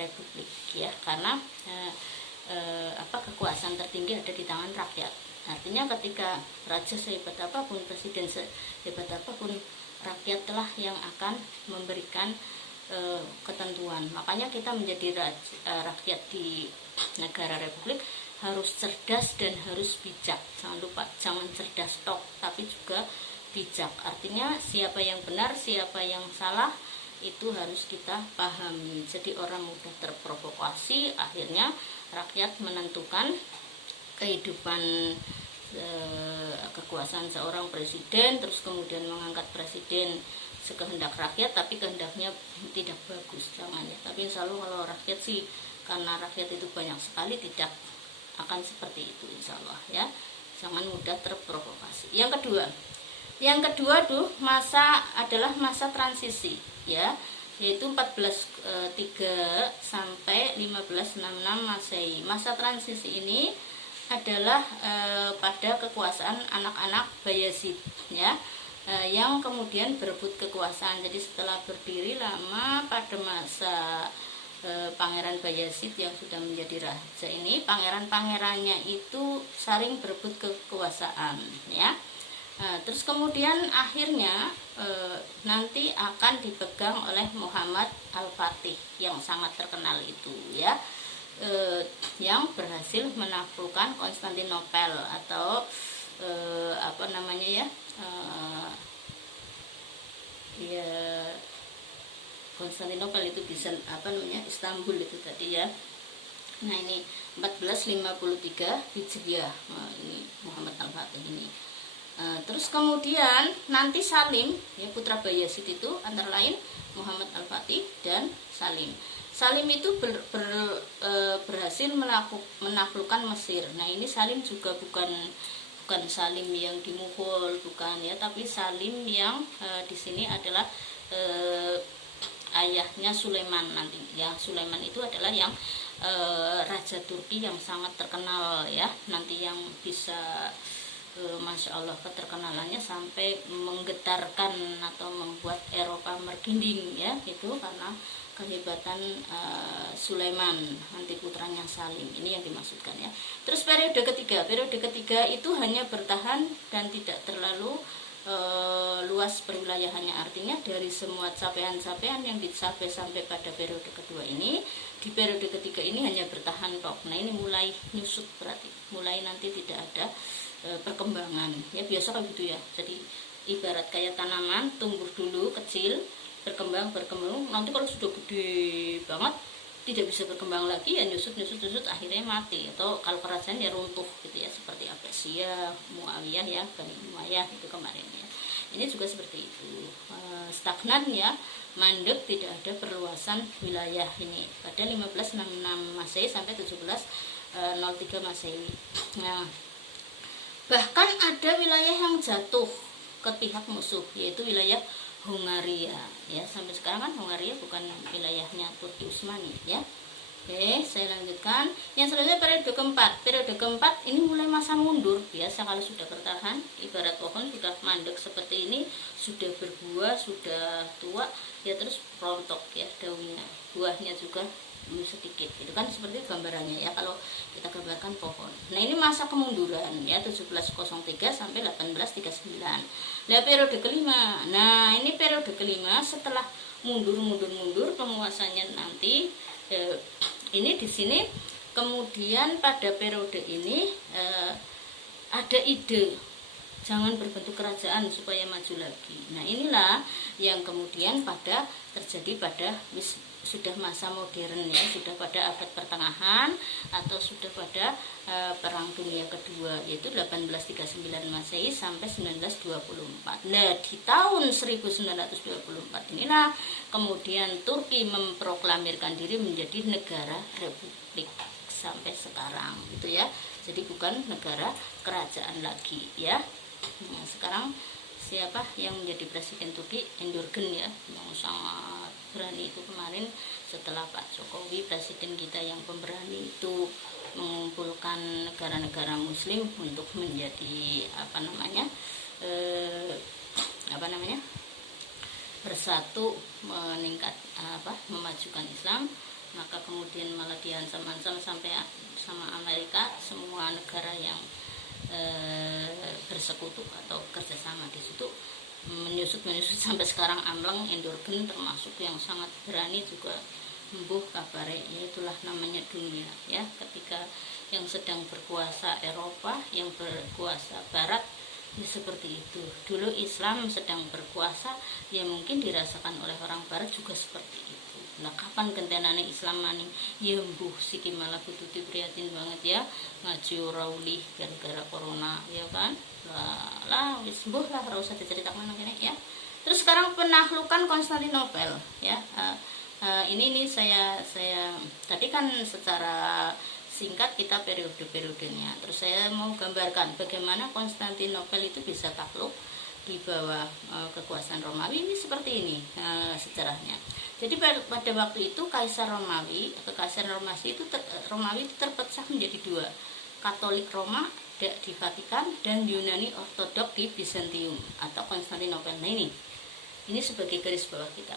republik ya, karena kekuasaan tertinggi ada di tangan rakyat. Artinya ketika raja sehebat apapun, presiden sehebat apapun, rakyatlah yang akan memberikan ketentuan. Makanya kita menjadi rakyat di negara republik harus cerdas dan harus bijak. Jangan lupa, jangan cerdas tok, tapi juga bijak. Artinya siapa yang benar, siapa yang salah, itu harus kita pahami. Jadi orang mudah terprovokasi, akhirnya rakyat menentukan kehidupan kekuasaan seorang presiden, terus kemudian mengangkat presiden sekehendak rakyat, tapi kehendaknya tidak bagus, jangan ya. Tapi insya Allah kalau rakyat sih, karena rakyat itu banyak sekali, tidak akan seperti itu insya Allah ya. Jangan mudah terprovokasi. Yang kedua tuh adalah masa transisi ya, yaitu 1403 sampai 1566 Masehi. Masa transisi ini adalah pada kekuasaan anak-anak Bayezid ya, yang kemudian berebut kekuasaan. Jadi setelah berdiri lama pada masa Pangeran Bayezid yang sudah menjadi raja ini, pangeran-pangerannya itu saling berebut kekuasaan ya. Terus kemudian akhirnya nanti akan dipegang oleh Muhammad Al-Fatih yang sangat terkenal itu ya, yang berhasil menaklukkan Konstantinopel atau Konstantinopel itu bisa Istanbul itu tadi ya. Nah ini 1453 Hijriah, ini Muhammad Al-Fatih ini. Terus kemudian nanti Salim ya, putra Bayezid itu antara lain Muhammad Al-Fatih dan Salim. Salim itu berhasil menaklukkan Mesir. Nah ini Salim juga bukan Salim yang di Mughal, bukan ya, tapi Salim yang di sini adalah ayahnya Sulaiman nanti ya. Sulaiman itu adalah yang raja Turki yang sangat terkenal ya, nanti yang bisa Masya Allah keterkenalannya sampai menggetarkan atau membuat Eropa merinding ya, itu karena kehebatan Sulaiman nanti putranya Salim, ini yang dimaksudkan ya. Terus periode ketiga itu hanya bertahan dan tidak terlalu luas perwilayahannya, artinya dari semua capaian-capaian yang dicapai sampai pada periode kedua ini, di periode ketiga ini hanya bertahan tok. Nah ini mulai nyusut, berarti mulai nanti tidak ada perkembangan ya, biasa kayak gitu ya. Jadi ibarat kayak tanaman, tumbuh dulu kecil, berkembang, nanti kalau sudah gede banget tidak bisa berkembang lagi ya, nyusut akhirnya mati, atau kalau kerajaan ya runtuh gitu ya, seperti Abbasiyah, Muawiyah ya, Bani Umayyah itu kemarin ya. Ini juga seperti itu, stagnan ya, mandek, tidak ada perluasan wilayah ini pada 1566 Masehi sampai 1703 Masehi. Nah, bahkan ada wilayah yang jatuh ke pihak musuh, yaitu wilayah Hungaria ya. Sampai sekarang kan Hungaria bukan wilayahnya Turki Utsmani ya. Oke, saya lanjutkan. Yang selanjutnya periode keempat ini mulai masa mundur. Biasa kalau sudah bertahan, ibarat pohon sudah mandek seperti ini, sudah berbuah, sudah tua ya, terus rontok ya daunnya, buahnya juga sedikit, itu kan seperti gambarannya ya kalau kita gambarkan pohon. Nah ini masa kemunduran ya, 1703 sampai 1839. Nah periode kelima, ini periode kelima setelah mundur penguasanya nanti ini di sini. Kemudian pada periode ini ada ide jangan berbentuk kerajaan supaya maju lagi. Nah inilah yang kemudian terjadi pada sudah masa modern ya, sudah pada abad pertengahan atau sudah pada Perang Dunia Kedua, yaitu 1839 Masehi sampai 1924. Nah di tahun 1924 inilah kemudian Turki memproklamirkan diri menjadi negara republik sampai sekarang gitu ya. Jadi bukan negara kerajaan lagi ya. Nah, sekarang siapa yang menjadi presiden Turki? Endurgen ya, yang sangat berani itu kemarin setelah Pak Jokowi, presiden kita yang pemberani itu, mengumpulkan negara-negara muslim untuk menjadi bersatu, memajukan Islam. maka kemudian malah diancam-ancam sampai sama Amerika, semua negara yang bersekutu atau kerjasama di situ menyusut sampai sekarang amleng endorgen termasuk yang sangat berani juga embuh kabare. Ya itulah namanya dunia ya, ketika yang sedang berkuasa Eropa, yang berkuasa Barat, ya seperti itu. Dulu Islam sedang berkuasa, ya mungkin dirasakan oleh orang Barat juga seperti itu. Nah kapan gentenane Islam maning ya mbuh siki malah bututi prihatin banget ya, ngaji ora ulih gara-gara corona ya kan. Lah wis mbuh lah, ora usah diceritakan kene ya. Terus sekarang penaklukan Konstantinopel ya. Ini saya tadi kan secara singkat kita periode-periodenya. Terus saya mau gambarkan bagaimana Konstantinopel itu bisa takluk di bawah kekuasaan Romawi. Ini seperti ini sejarahnya. Jadi pada waktu itu kekaisaran Romawi itu terpecah menjadi dua, Katolik Roma di Vatikan dan Yunani Ortodok di Bizantium atau Konstantinopel. Nah ini sebagai garis bawah kita.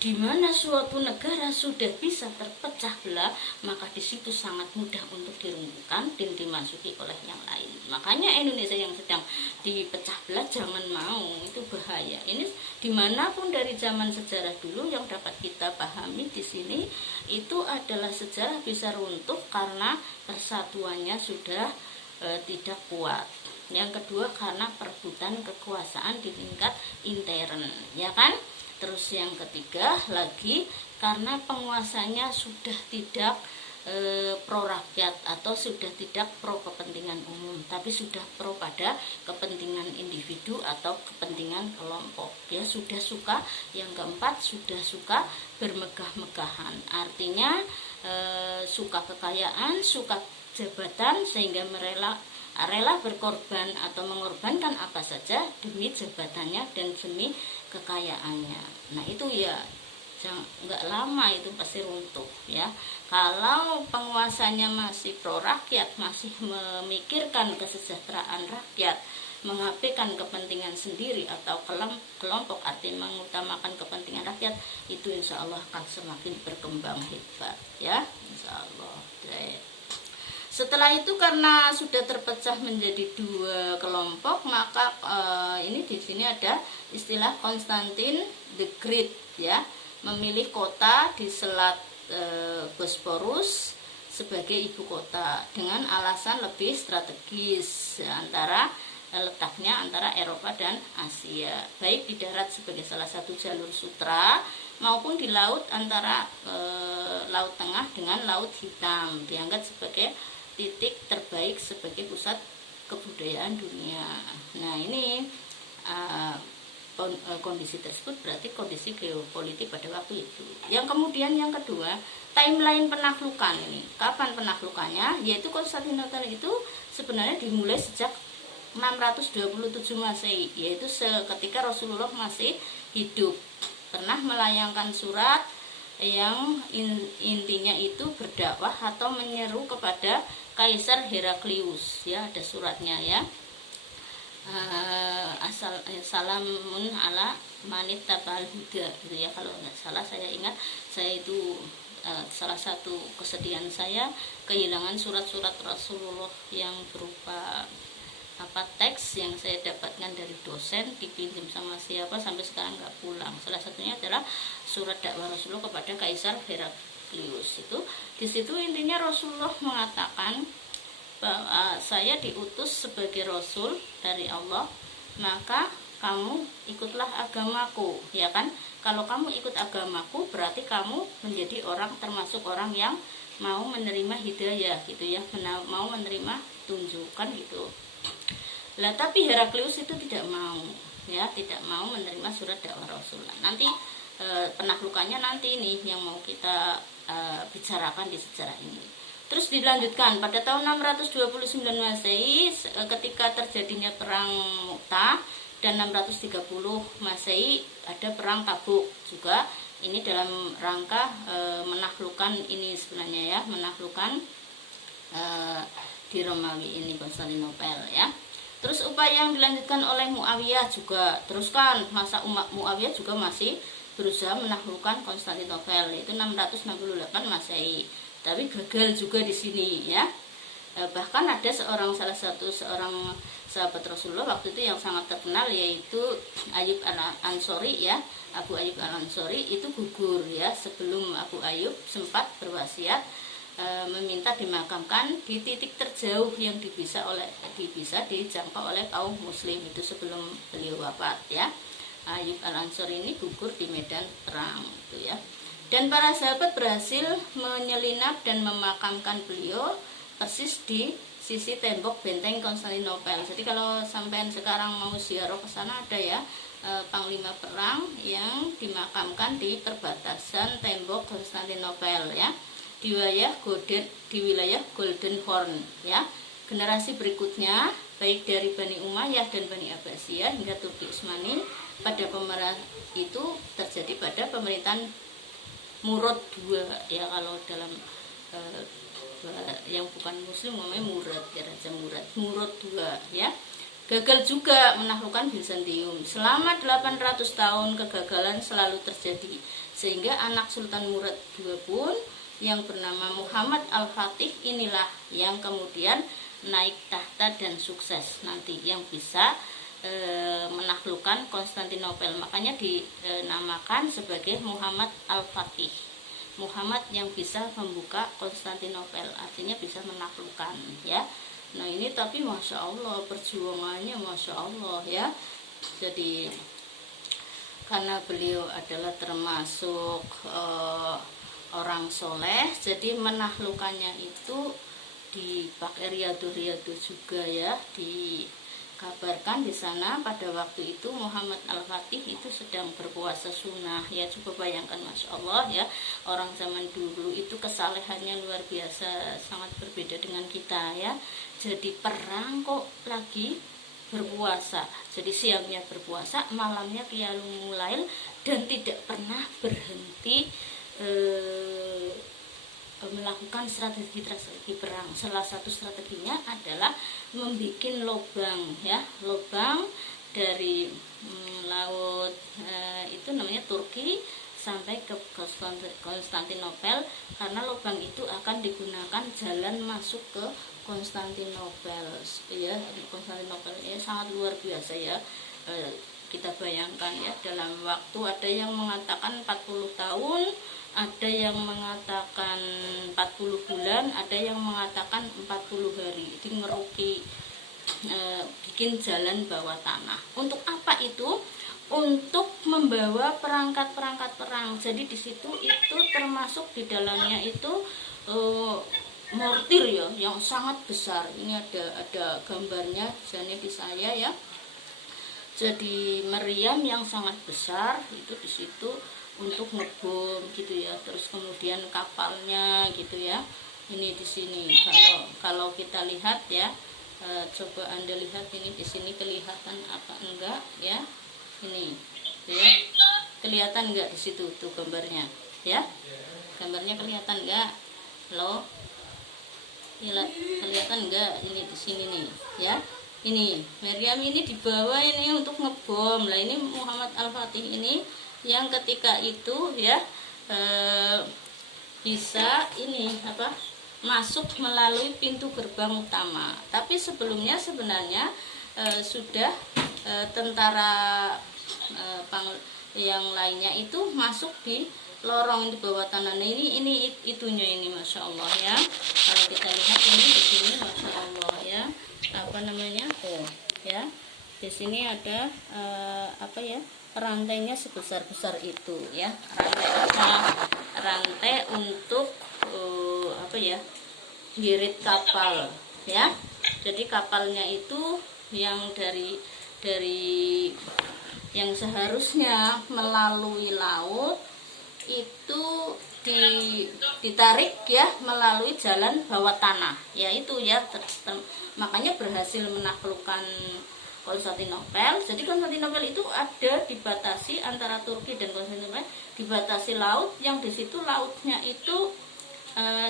Di mana suatu negara sudah bisa terpecah belah, maka di situ sangat mudah untuk diruntuhkan dan dimasuki oleh yang lain. Makanya Indonesia yang sedang dipecah belah jangan mau, itu bahaya. Ini dimanapun dari zaman sejarah dulu yang dapat kita pahami di sini itu adalah sejarah bisa runtuh karena persatuannya sudah tidak kuat. Yang kedua karena perebutan kekuasaan di tingkat intern, ya kan? Terus yang ketiga lagi karena penguasanya sudah tidak pro rakyat atau sudah tidak pro kepentingan umum, tapi sudah pro pada kepentingan individu atau kepentingan kelompok. Dia sudah suka, yang keempat sudah suka bermegah-megahan. Artinya suka kekayaan, suka jabatan, sehingga rela berkorban atau mengorbankan apa saja demi jabatannya dan demi kekayaannya. Nah itu ya nggak lama itu pasti runtuh ya. Kalau penguasanya masih pro rakyat, masih memikirkan kesejahteraan rakyat, mengabaikan kepentingan sendiri atau kelompok, artinya mengutamakan kepentingan rakyat, itu insya Allah akan semakin berkembang hebat ya, insya Allah. Setelah itu karena sudah terpecah menjadi dua kelompok, maka ini di sini ada istilah Konstantin the Great ya, memilih kota di Selat Bosporus sebagai ibu kota dengan alasan lebih strategis letaknya antara Eropa dan Asia, baik di darat sebagai salah satu jalur sutra maupun di laut antara Laut Tengah dengan Laut Hitam, dianggap sebagai titik terbaik sebagai pusat kebudayaan dunia. Nah ini kondisi tersebut berarti kondisi geopolitik pada waktu itu. Yang kemudian yang kedua, timeline penaklukan ini. Kapan penaklukannya? Yaitu Konstantinopel itu sebenarnya dimulai sejak 627 Masehi, yaitu ketika Rasulullah masih hidup. Pernah melayangkan surat yang intinya itu berdakwah atau menyeru kepada Kaisar Heraklius ya, ada suratnya ya. Salamun ala manit tabal huda gitu ya, kalau nggak salah saya ingat. Saya itu salah satu kesedihan saya kehilangan surat-surat Rasulullah yang berupa teks yang saya dapatkan dari dosen, dipinjam sama siapa sampai sekarang nggak pulang. Salah satunya adalah surat dakwah Rasulullah kepada Kaisar Heraklius. Itu di situ intinya Rasulullah mengatakan bahwa saya diutus sebagai rasul dari Allah, maka kamu ikutlah agamaku, ya kan? Kalau kamu ikut agamaku berarti kamu menjadi orang, termasuk orang yang mau menerima hidayah gitu ya, mau menerima tunjukan gitu. Lah tapi Heraklius itu tidak mau ya, tidak mau menerima surat dakwah Rasulullah. Nanti penaklukannya nanti ini yang mau kita bicarakan di sejarah ini. Terus dilanjutkan pada tahun 629 Masehi ketika terjadinya perang Mu'tah, dan 630 Masehi ada perang Tabuk juga. Ini dalam rangka menaklukkan ini sebenarnya ya, menaklukkan di Romawi ini Konstantinopel ya. Terus upaya yang dilanjutkan oleh Muawiyah juga teruskan, masa Muawiyah juga masih berusaha menaklukkan Konstantinopel, itu 668 Masehi. Tapi gagal juga di sini ya. Bahkan ada salah satu sahabat Rasulullah waktu itu yang sangat terkenal, yaitu Ayyub al-Ansori ya. Abu Ayyub al-Ansori itu gugur ya, sebelum Abu Ayyub sempat berwasiat meminta dimakamkan di titik terjauh yang bisa dijangkau oleh kaum muslim, itu sebelum beliau wafat ya. Ayyub al-Ansori ini gugur di medan perang itu ya. Dan para sahabat berhasil menyelinap dan memakamkan beliau persis di sisi tembok benteng Konstantinopel. Jadi kalau sampean sekarang mau ziarah ke sana, ada ya panglima perang yang dimakamkan di perbatasan tembok Konstantinopel ya, di wilayah Golden Horn ya. Generasi berikutnya baik dari Bani Umayyah dan Bani Abbasiyah hingga Turki Utsmani pada pemerintahan itu terjadi pada pemerintahan Murad II ya, kalau dalam yang bukan muslim namanya Murad ya, Raja Murad II ya. Gagal juga menaklukkan Bizantium. Selama 800 tahun kegagalan selalu terjadi, sehingga anak Sultan Murad II pun yang bernama Muhammad Al-Fatih inilah yang kemudian naik tahta dan sukses nanti, yang bisa menaklukkan Konstantinopel. Makanya dinamakan sebagai Muhammad Al-Fatih. Muhammad yang bisa membuka Konstantinopel, artinya bisa menaklukkan ya. Nah ini tapi Masya Allah perjuangannya Masya Allah ya. Jadi karena beliau adalah termasuk orang soleh, jadi menaklukkannya itu dipakai riyadu juga ya. Dikabarkan di sana pada waktu itu Muhammad Al-Fatih itu sedang berpuasa sunnah ya. Coba bayangkan Masya Allah ya, orang zaman dulu itu kesalehannya luar biasa, sangat berbeda dengan kita ya. Jadi perang kok lagi berpuasa, jadi siangnya berpuasa, malamnya qiyamul lail, dan tidak pernah berhenti melakukan strategi perang. Salah satu strateginya adalah membuat lubang ya, lubang dari laut itu namanya Turki sampai ke Konstantinopel, karena lubang itu akan digunakan jalan masuk ke Konstantinopel ya. Di Konstantinopel ini sangat luar biasa ya. Kita bayangkan ya, dalam waktu ada yang mengatakan 40 tahun, ada yang mengatakan 40 bulan, ada yang mengatakan 40 hari. Jadi ngeruki bikin jalan bawah tanah. Untuk apa itu? Untuk membawa perangkat-perangkat perang. Jadi di situ itu termasuk di dalamnya itu mortir ya, yang sangat besar. Ini ada gambarnya di saya ya. Jadi meriam yang sangat besar itu di situ untuk ngebom gitu ya. Terus kemudian kapalnya gitu ya. Ini di sini. Kalau kita lihat ya, coba Anda lihat ini di sini kelihatan apa enggak ya? Ini ya. Kelihatan enggak di situ tuh gambarnya ya? Gambarnya kelihatan enggak? Halo? Kelihatan enggak ini di sini nih ya? Ini meriam ini dibawa ini untuk ngebom. Lah ini Muhammad Al-Fatih ini yang ketika itu ya bisa ini apa, masuk melalui pintu gerbang utama. Tapi sebelumnya sebenarnya sudah tentara yang lainnya itu masuk di lorong di bawah tanah. Nah, ini itunya ini Masya Allah ya. Kalau kita lihat ini di sini Masya Allah ya, apa namanya ya, di sini ada apa ya, rantainya sebesar itu ya, rantai untuk apa ya, girit kapal ya. Jadi kapalnya itu yang dari yang seharusnya melalui laut itu ditarik ya melalui jalan bawah tanah ya, itu ya. Makanya berhasil menaklukkan Konstantinopel. Jadi Konstantinopel itu ada dibatasi antara Turki dan Konstantinopel, dibatasi laut, yang di situ lautnya itu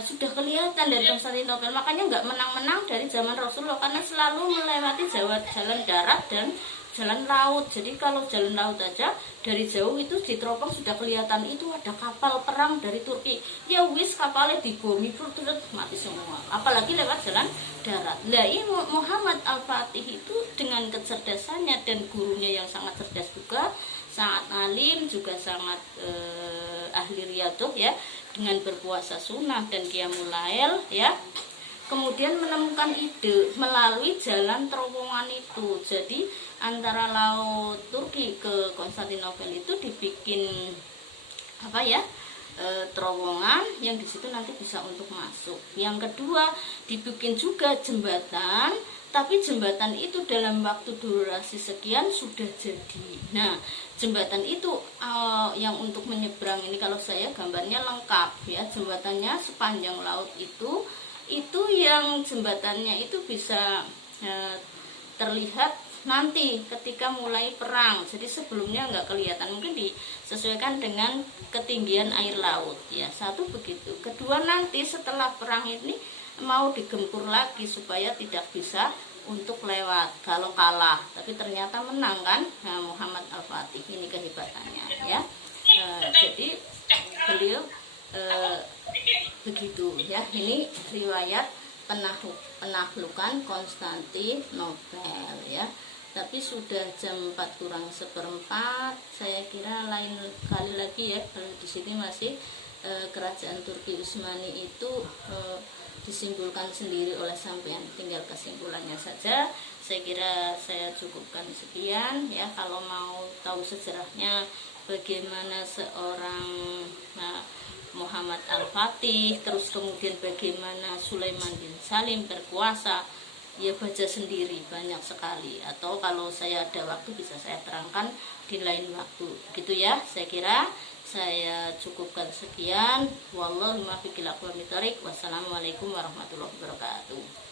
sudah kelihatan dari Konstantinopel. Makanya nggak menang-menang dari zaman Rasulullah, karena selalu melewati jalan darat dan jalan laut. Jadi kalau jalan laut aja dari jauh itu di teropong sudah kelihatan itu ada kapal perang dari Turki. Ya wis kapalnya dibomi terus mati semua. Apalagi lewat jalan darat. Lah ini Muhammad Al-Fatih itu dengan kecerdasannya dan gurunya yang sangat cerdas juga, sangat alim juga sangat ahli riyadhah ya, dengan berpuasa sunnah dan qiyamul lail ya. Kemudian menemukan ide melalui jalan terowongan itu. Jadi antara laut Turki ke Konstantinopel itu dibikin apa ya, terowongan yang di situ nanti bisa untuk masuk. Yang kedua dibikin juga jembatan, tapi jembatan itu dalam waktu durasi sekian sudah jadi. Nah jembatan itu yang untuk menyeberang ini kalau saya gambarnya lengkap ya, jembatannya sepanjang laut itu yang jembatannya itu bisa terlihat nanti ketika mulai perang. Jadi sebelumnya nggak kelihatan, mungkin disesuaikan dengan ketinggian air laut ya. Satu begitu. Kedua nanti setelah perang ini mau digempur lagi supaya tidak bisa untuk lewat kalau kalah, tapi ternyata menang kan. Nah, Muhammad Al-Fatih ini kehebatannya ya. Jadi beliau begitu ya. Ini riwayat penaklukan Konstantinopel ya. Tapi sudah jam 4:04, saya kira lain kali lagi ya. Kalau di sini masih kerajaan Turki Utsmani itu disimpulkan sendiri oleh sampean, tinggal kesimpulannya saja. Saya kira saya cukupkan sekian ya. Kalau mau tahu sejarahnya bagaimana seorang Muhammad Al-Fatih, terus kemudian bagaimana Sulaiman bin Salim berkuasa, ya baca sendiri banyak sekali. Atau kalau saya ada waktu bisa saya terangkan di lain waktu gitu ya. Saya kira saya cukupkan sekian. Wallahualam. Wassalamualaikum warahmatullahi wabarakatuh.